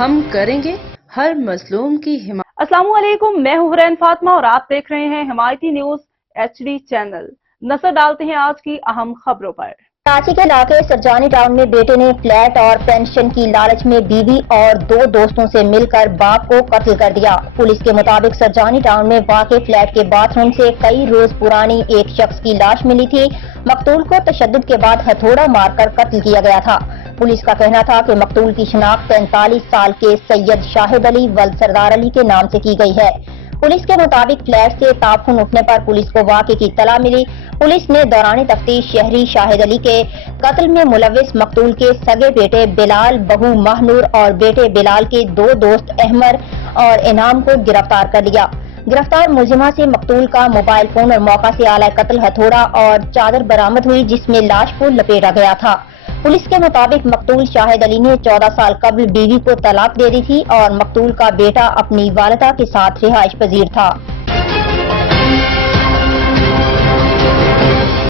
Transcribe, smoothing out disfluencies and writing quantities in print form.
ہم کریں گے ہر مظلوم کی حمایت۔ السلام علیکم، میں ہوں حرین فاطمہ اور آپ دیکھ رہے ہیں حمایتی نیوز HD چینل۔ نظر ڈالتے ہیں آج کی اہم خبروں پر۔ کراچی کے علاقے سرجانی ٹاؤن میں بیٹے نے فلیٹ اور پینشن کی لالچ میں بیوی اور 2 دوستوں سے مل کر باپ کو قتل کر دیا۔ پولیس کے مطابق سرجانی ٹاؤن میں واقع فلیٹ کے باتھ روم سے کئی روز پرانی ایک شخص کی لاش ملی تھی۔ مقتول کو تشدد کے بعد ہتھوڑا مار کر قتل کیا گیا تھا۔ پولیس کا کہنا تھا کہ مقتول کی شناخت 43 سال کے سید شاہد علی ولد سردار علی کے نام سے کی گئی ہے۔ پولیس کے مطابق فلیٹ سے تعفن اٹھنے پر پولیس کو واقعے کی اطلاع ملی۔ پولیس نے دوران تفتیش شہری شاہد علی کے قتل میں ملوث مقتول کے سگے بیٹے بلال، بہو ماہنور اور بیٹے بلال کے 2 دوست احمر اور انعام کو گرفتار کر لیا۔ گرفتار ملزمہ سے مقتول کا موبائل فون اور موقع سے آلہ قتل ہتھوڑا اور چادر برآمد ہوئی جس میں لاش کو لپیٹا گیا تھا۔ پولیس کے مطابق مقتول شاہد علی نے 14 سال قبل بیوی کو طلاق دے دی تھی اور مقتول کا بیٹا اپنی والدہ کے ساتھ رہائش پذیر تھا۔